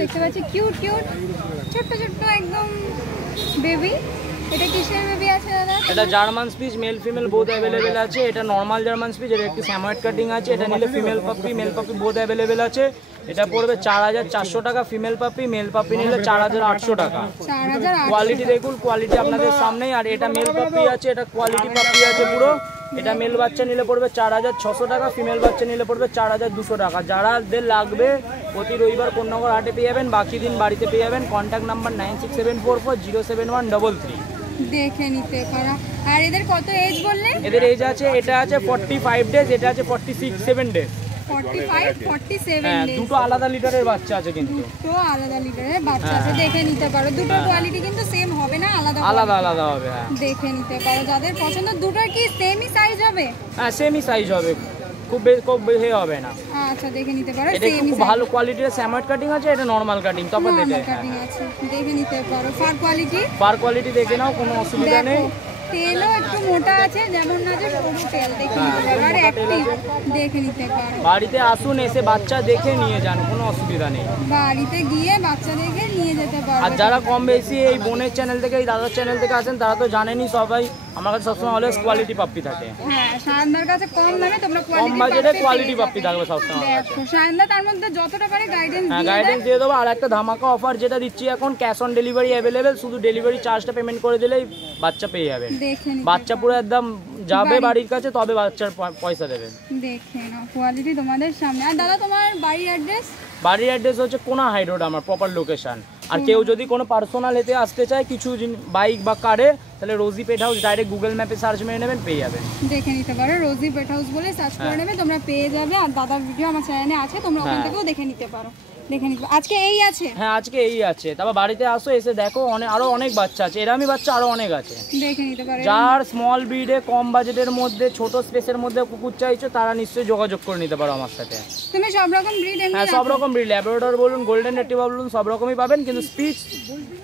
দেখতে পাচ্ছি cute cute ছোট্ট ছোট্ট একদম বেবি। এটা কিসের বেবি আছে দাদা? এটা German speech, mail female both available আছে। এটা নর্মাল জার্মান স্পিচ, এটা একটু স্যাময়েড কাটিং আছে। এটা নিলে ফিমেল পাপি মেল পাপি বোথ অ্যাভেলেবেল আছে। এটা পড়বে 4400 টাকা ফিমেল পাপি, মেল পাপি নিলে 4800 টাকা। কোয়ালিটি দেখুন, কোয়ালিটি আপনাদের সামনেই। আর এটা মেল পাপি আছে, এটা কোয়ালিটি পাপি আছে পুরো। এটা মেল বাচ্চা নিলে পড়বে 4600 টাকা, ফিমেল বাচ্চা নিলে পড়বে 4200 টাকা। যারাদের লাগবে প্রতি রবিবার কোন্নগর হাটে পেয়ে যাবেন, বাকি দিন বাড়িতে পেয়ে যাবেন। Contact number 9674407133। দেখে নিতে পারো। আর এদের কত এজ বললেন? এদের এজ আছে, এটা আছে 45 ডেজ, এটা আছে 47 ডেজ। 45 47 ডেজ। দুটো আলাদা লিটারের বাচ্চা আছে, কিন্তু দুটো আলাদা লিটারের বাচ্চা আছে। দেখে নিতে পারো। দুটোর কোয়ালিটি কিন্তু সেম হবে না, আলাদা আলাদা আলাদা হবে। দেখে নিতে পারো। যাদের পছন্দ দুটোর কি সেমই সাইজ হবে? হ্যাঁ সেমই সাইজ হবে, খুব বেশি হবে না। আচ্ছা দেখে নিতে পারো। এটা খুব ভালো কোয়ালিটির স্যাময়েড কাটিং আছে, এটা নরমাল কাটিং। তফাৎ এটা কাটিং আছে, দেখে নিতে পারো। ফার কোয়ালিটি দেখে নাও, কোনো অসুবিধা নেই। তেলও একটু মোটা আছে, যেমন না যে সরু তেল। দেখে নিতে পারো। আর অ্যাক্টিভ দেখে নিতে পারো। বাড়িতে আসুন, এসে বাচ্চা দেখে নিয়ে যান, কোনো অসুবিধা নেই। বাড়িতে গিয়ে বাচ্চা দেখে নিয়ে যেতে পারো। আর যারা কম বেশি এই বোনের চ্যানেল থেকে, এই দাদার চ্যানেল থেকে আসেন, তারা তো জানেনই সবাই আমার কাছে সবসময় অলওয়েজ কোয়ালিটি পাপ্পি থাকে। হ্যাঁ, সায়নদার কাছে কম দামে তোমরা কম বাজেটে কোয়ালিটি পাপ্পি থাকবে সবসময়। দেখো সায়নদা তার মধ্যে যতটা পারে গাইডেন্স দিয়ে দেবো। আর একটা ধামাকা অফার যেটা দিচ্ছি এখন, ক্যাশ অন ডেলিভারি অ্যাভেলেবেল। শুধু ডেলিভারি চার্জটা পেমেন্ট করে দিলেই বাচ্চা পেয়ে যাবেন। বাচ্চা পুরো একদম যাবে বাড়ির কাছে, তবে বাচ্চার পয়সা দেবেন। দেখে নাও কোয়ালিটি তোমাদের সামনে। আর দাদা তোমার বাড়ির অ্যাড্রেস? বাড়ির অ্যাড্রেস হচ্ছে কোনা হাই রোড, আমার প্রপার লোকেশন। আর কেউ যদি কোনো পার্সোনাল এতে আসতে চায়, কিছু বাইক বা কারে, তাহলে রোজি পেট হাউস ডাইরেক্ট গুগল ম্যাপে সার্চ মেরে নেবেন, পেয়ে যাবেন। দেখে নিতে পারো, রোজি পেট হাউস বলে সার্চ করে নেবে, তোমরা পেয়ে যাবে। আর দাদার ভিডিও আমার চ্যানেলে আছে, তোমরা ওখান থেকেও দেখে নিতে পারো। দেখে নিতে আজকে এই আছে। হ্যাঁ আজকে এই আছে, তারপর বাড়িতে আসো, এসে দেখো আরো অনেক বাচ্চা আছে, এরামই বাচ্চা আরো অনেক আছে। দেখে নিতে পারো। যার স্মল ব্রিডে কম বাজেটের মধ্যে ছোট স্পেসের মধ্যে কুকুর চাইছো, তারা নিশ্চয়ই যোগাযোগ করে নিতে পারো আমার সাথে। তুমি সব রকম ব্রিড? হ্যাঁ সব রকম ব্রিড, ল্যাব্রাডর বলুন, গোল্ডেন রিট্রিভার বলুন, সব রকমই পাবেন। কিন্তু স্পিচ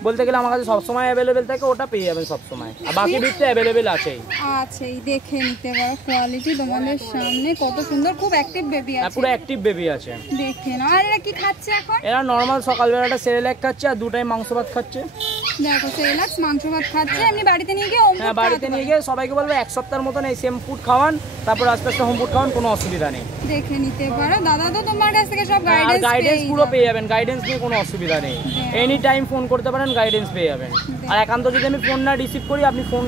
বলতে গেলে আমার কাছে সবসময় অ্যাভেলেবেল থাকে, ওটা পেয়ে যাবেন সবসময়। আর বাকি ব্রিড তো অ্যাভেলেবেল আছেই। আছেই, দেখে নিতে পারো। কোয়ালিটি তোমাদের সামনে কত সুন্দর, খুব অ্যাক্টিভ বেবি আছে। পুরো অ্যাক্টিভ বেবি আছে। দেখে নাও। আর এরা কি খাচ্ছে এখন? এরা নর্মাল সকালবেলাটা সেরেলাক খাচ্ছে, আর 2 টাইম মাংস ভাত খাচ্ছে। দেখো সেরেলাক মাংস ভাত খাচ্ছে। এমনি বাড়িতে নিয়ে গিয়ে হ্যাঁ বাড়িতে নিয়ে গিয়ে সবাইকে বলবো 1 সপ্তাহের মতন এই সেম ফুড খাওয়ান, তারপর আস্তে আস্তে হোম ফুড খাওয়ান, কোনো অসুবিধা নেই। দেখে নিতে পারো। দাদা তো তোমার কাছ থেকে সব গাইডেন্স পুরো পেয়ে যাবেন, গাইডেন্স নিয়ে কোনো অসুবিধা নেই। এনি টাইম ফোন করতে পারেন, গাইডেন্স পেয়ে যাবেন। আর একান্ত যদি আমি ফোন না রিসিভ করি, আপনি ফোন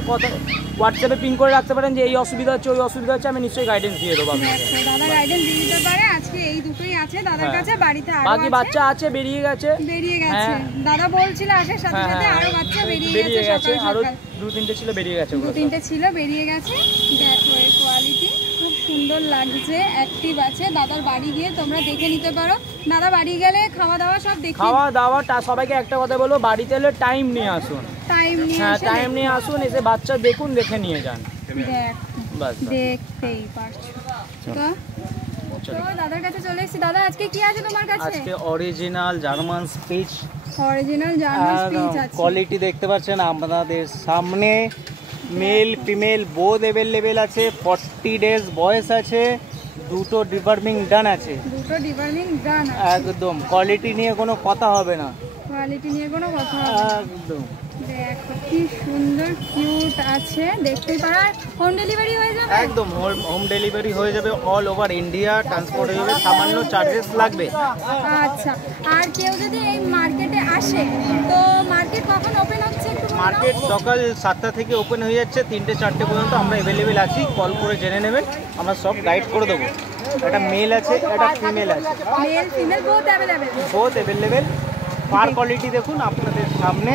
হোয়াটসঅ্যাপে পিন করে রাখতে পারেন যে এই অসুবিধা হচ্ছে, ওই অসুবিধা হচ্ছে, আমি নিশ্চয়ই গাইডেন্স দিয়ে দেবো আপনাকে। দাদা গাইডেন্স দিয়ে দিতে পারে। আজকে এই দুটোই আছে দাদার কাছে, বাড়িতে আরো বাকি বাচ্চা আছে, বেরিয়ে গেছে। দাদা বলছিল আসার সাথে সাথে আরো বাচ্চা বেরিয়ে গেছে। আরো 2-3টে ছিল, বেরিয়ে গেছে। 2-3টে ছিল, বেরিয়ে গেছে। দেখো এর কোয়ালিটি খুব সুন্দর লাগছে, অ্যাক্টিভ আছে। দাদার বাড়ি গিয়ে তোমরা দেখে নিতে পারো। দাদা বাড়ি গেলে খাওয়া দাওয়া সব দেখে। খাওয়া দাওয়াটা সবাইকে একটা কথা বলবো, বাড়িতে এলে টাইম নিয়ে আসুন। টাইম নিয়ে আসুন, এসে বাচ্চা দেখুন, দেখে নিয়ে যান। দেখতেই পারছো তো। দাদার কাছে চলে এসেছি। দাদা আজকে কি আছে তোমার কাছে? আজকে original German speech. Original German speech আছে। কোয়ালিটি দেখতে পাচ্ছেন আপনাদের সামনে, মেল ফিমেল বোথ অ্যাভেলেবেল আছে। 40 ডেজ বয়স আছে, দুটো ডিভার্মিং ডান আছে। একদম কোয়ালিটি নিয়ে কোনো কথা হবে না। একদম দেখো কি সুন্দর কিউট আছে, দেখতেই পারো। হোম ডেলিভারি হয়ে যাবে? একদম হোম ডেলিভারি হয়ে যাবে, অল ওভার ইন্ডিয়া ট্রান্সপোর্ট হয়ে যাবে, সামান্য চার্জেস লাগবে। আচ্ছা, আর কেউ যদি এই মার্কেটে আসে, তো মার্কেট কখন ওপেন হচ্ছে? মার্কেট সকাল 7টা থেকে ওপেন হয়ে যাচ্ছে, 3টে-4টে পর্যন্ত আমরা অ্যাভেলেবেল আছি। কল করে জেনে নেবেন, আমরা সব গাইড করে দেবো। একটা মেল আছে, একটা ফিমেল আছে। Male female both available. Per quality দেখুন আপনাদের সামনে।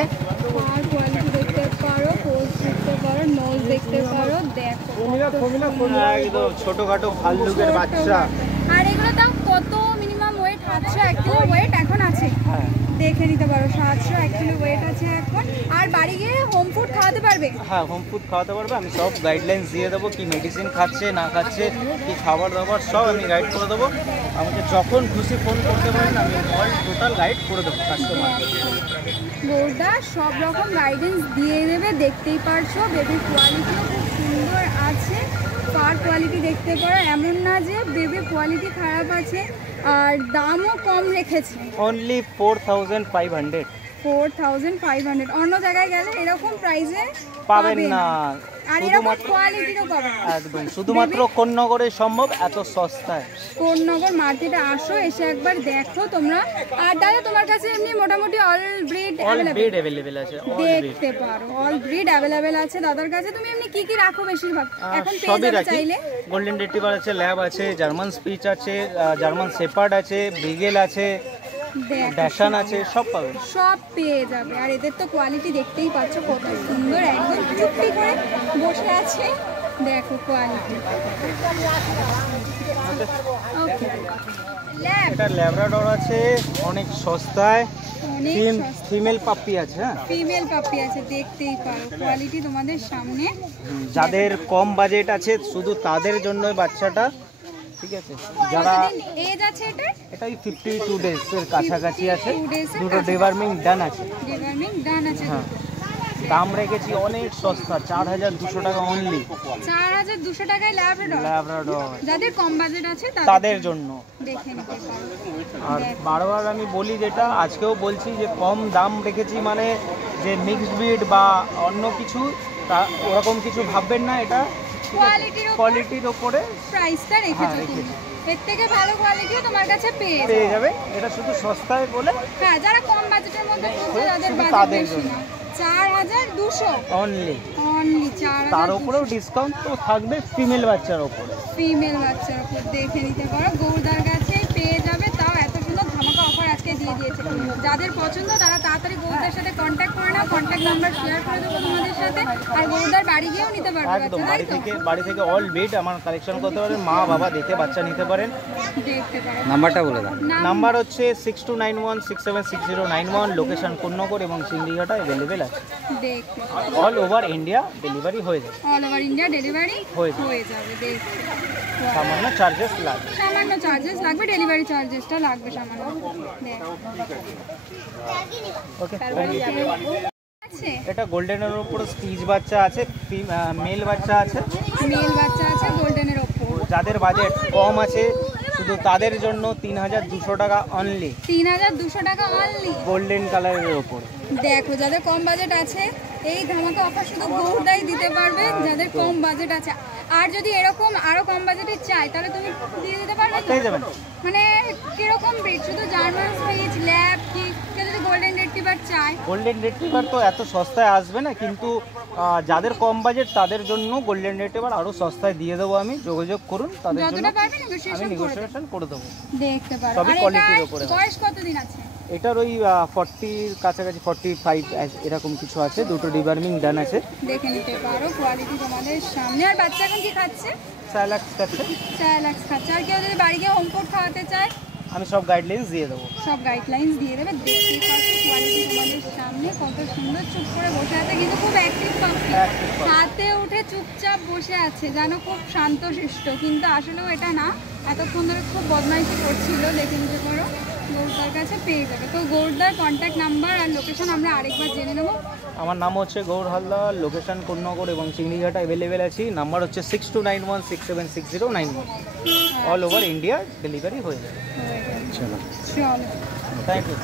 পার কোয়ালিটি দেখতে পারো, পোজ দেখতে পারো, নোজ দেখতে পারো। দেখো একদম ছোটখাটো ভাল্লুকের বাচ্চা। আর এগুলো তাও কত মিনিমাম ওয়েট? 701 কিলো ওয়েট এখন আছে। দেখে নিতে পারো, 701 কিলো ওয়েট আছে এখন। আর বাড়ি গিয়ে হোম ফুড খাওয়াতে পারবে? হ্যাঁ হোম ফুড খাওয়াতে পারবে। আমি সব গাইডলাইন্স দিয়ে দেবো, কি মেডিসিন খাচ্ছে না খাচ্ছে, কি খাবার দাবার সব আমি গাইড করে দেবো। আমাকে যখন খুশি ফোন করতে পারেন, আমি অল টোটাল গাইড করে দেবো কাস্টমারকে। গৌরদা সব রকম গাইডেন্স দিয়ে দেবে, দেখতেই পারছো। বেবির কোয়ালিটিও খুব সুন্দর আছে, পার কোয়ালিটি দেখতে পারো, এমন না যে বেবির কোয়ালিটি খারাপ আছে। আর দামও কম রেখেছে, অনলি 4500। 4500। অন্য জায়গায় গেলে এরকম প্রাইসে পাবেন না, আর এরকম কোয়ালিটিরও পাবেন না। একদম শুধুমাত্র কোন্নগরে সম্ভব এত সস্তায়। কোন্নগর মার্কেটে আসো, এসে একবার দেখো তোমরা। আর দাদা তোমার কাছে এমনি মোটামুটি অল ব্রিড অ্যাভেলেবেল আছে, দেখতে পারো, অল ব্রিড অ্যাভেলেবেল আছে দাদার কাছে। তুমি এমনি কি কি রাখো বেশিরভাগ? এখন পেয়ে সবই যাবে রাখি, চাইলে। গোল্ডেন রিট্রিভার আছে, ল্যাব আছে, জার্মান স্পিচ আছে, জার্মান শেপার্ড আছে, বিগেল আছে, ড্যাশান আছে, সব পাবেন, সব পেয়ে যাবে। আর এদের তো কোয়ালিটি দেখতেই পাচ্ছ কত সুন্দর, একদম চুপটি করে বসে আছে, দেখো কোয়ালিটি। এটা ল্যাব্রাডর আছে অনেক সস্তায়, অনেক ফিমেল পাপ্পি আছে। হ্যাঁ, ফিমেল পাপ্পি আছে, দেখতেই পারো কোয়ালিটি তোমাদের সামনে। যাদের কম বাজেট আছে শুধু তাদের জন্য বাচ্চাটা, ঠিক আছে। যারা এজ আছে এটা 52 ডেজ এর কাছাকাছি আছে, 52 days এর দুটো ডিভার্মিং ডান আছে। ডিভার্মিং ডান আছে। হ্যাঁ, দাম রেখেছি অনেক সস্তা, 4200 টাকা অনলি। 4200 টাকায় ল্যাব্রাডর যাদের কম বাজেট আছে তাদের জন্য দেখে নিতে পারো। আর বারবার আমি বলি, যেটা আজকেও বলছি, যে কম দাম রেখেছি মানে যে মিক্সড ব্রিড বা অন্য কিছু ওরকম কিছু ভাববেন না। এটা কোয়ালিটির ওপরে প্রাইসটা রেখেছো তুমি। এর থেকে ভালো কোয়ালিটিও তোমার কাছে পেয়ে যাবে। এটা শুধু সস্তায় বলে, হ্যাঁ, যারা কম বাজেটের মধ্যে খুঁজছে, যাদের বাজেট বেশি না। 4200 অনলি। 4000। তার উপরেও ডিসকাউন্ট তো থাকবে ফিমেল বাচ্চার উপরে। ফিমেল বাচ্চার উপর দেখে নিতে পারো, গৌরদার কাছে পেয়ে যাবে। তাও এত সুন্দর ধামাকা অফার আজকে দিয়ে দিয়েছে। যাদের পছন্দ তারা তাড়াতাড়ি গৌরদার সাথে কন্ট্যাক্ট করে নাও, কন্ট্যাক্ট নাম্বার শেয়ার করে দেবো তোমাদের সাথে। আর গৌরদার বাড়ি গিয়েও নিতে পারবে একদম, বাচ্চা, তাই তো? বাড়ি থেকে অল বেড আমার কালেকশন করতে পারেন, মা বাবা দেখে বাচ্চা নিতে পারেন। দেখতে পারো। নাম্বারটা বলে দাও। নাম্বার হচ্ছে 6291676091, লোকেশন কোন্নগর এবং সিন্ডিঘাটা অ্যাভেলেবেল আছে। দেখতে অল ওভার ইন্ডিয়া ডেলিভারি হয়ে যাবে। অল ওভার ইন্ডিয়া ডেলিভারি হয়ে যাবে। দেখতে সামান্য চার্জেস লাগবে, সামান্য চার্জেস লাগবে, ডেলিভারি চার্জেসটা লাগবে সামান্য। ওকে। আছে এটা গোল্ডেনের উপর স্পিচ বাচ্চা আছে, মেল বাচ্চা আছে, মেল বাচ্চা আছে গোল্ডেনের ওপর। যাদের বাজেট কম আছে শুধু তাদের জন্য 3200 টাকা অনলি। 3200 টাকা অনলি, গোল্ডেন কালারের ওপর। দেখো যাদের কম বাজেট আছে এই ধামাকা অফার শুধু গৌরদাই দিতে পারবে, যাদের কম বাজেট আছে। আর যদি এরকম আরো কম বাজেটে চাই তাহলে তুমি দিয়ে দিতে পারবে তো? পেয়ে যাবেন। মানে কিরকম ব্রিড? শুধু জার্মান স্পিচ, ল্যাব, কি কেউ যদি গোল্ডেন রিট্রিভার চায়? গোল্ডেন রিট্রিভার তো এত সস্তায় আসবে না, কিন্তু যাদের কম বাজেট তাদের জন্য গোল্ডেন রিট্রিভার আরো সস্তায় দিয়ে দেবো আমি, যোগাযোগ করুন তাদের জন্য, যতটা পারবে আমি নেগোশিয়েশন করে দেবো। দেখতে পারো। সবই আর কোয়ালিটির এটা উপরে। বয়স কতদিন আছে? এটার ওই 40 কাছাকাছি, 45 এরকম কিছু আছে, দুটো ডিভার্মিং ডান আছে। দেখে নিতে পারো কোয়ালিটি তোমাদের সামনে। আর বাচ্চা এখন কি খাচ্ছে? স্যালাক্স খাচ্ছে। স্যালাক্স খাচ্ছে। আর কেউ যদি বাড়ি গিয়ে হোম ফুড খাওয়াতে চায় আমি সব গাইডলাইন্স দিয়ে দেবো। সব গাইডলাইন্স দিয়ে দেবে। দেখতেই পাচ্ছ কোয়ালিটি তোমাদের সামনে কত সুন্দর, চুপ করে বসে আছে, কিন্তু খুব অ্যাক্টিভ পাখি। হাতে উঠে চুপচাপ বসে আছে, যেন খুব শান্তশিষ্ট, কিন্তু আসলেও এটা না, এতক্ষণ ধরে খুব বদমাইশি করছিল। দেখে নিতে পারো, গৌরদার কাছে পেয়ে যাবে। তো গৌরদার কন্ট্যাক্ট নাম্বার আর লোকেশন আমরা আরেকবার জেনে নেবো। আমার নাম হচ্ছে গৌর হালদার, লোকেশন কোন্নগর এবং চিংড়িঘাটা অ্যাভেলেবেল আছি। নাম্বার হচ্ছে 6291676091। অল ওভার ইন্ডিয়া ডেলিভারি হয়ে যাবে। চলো। Thank you.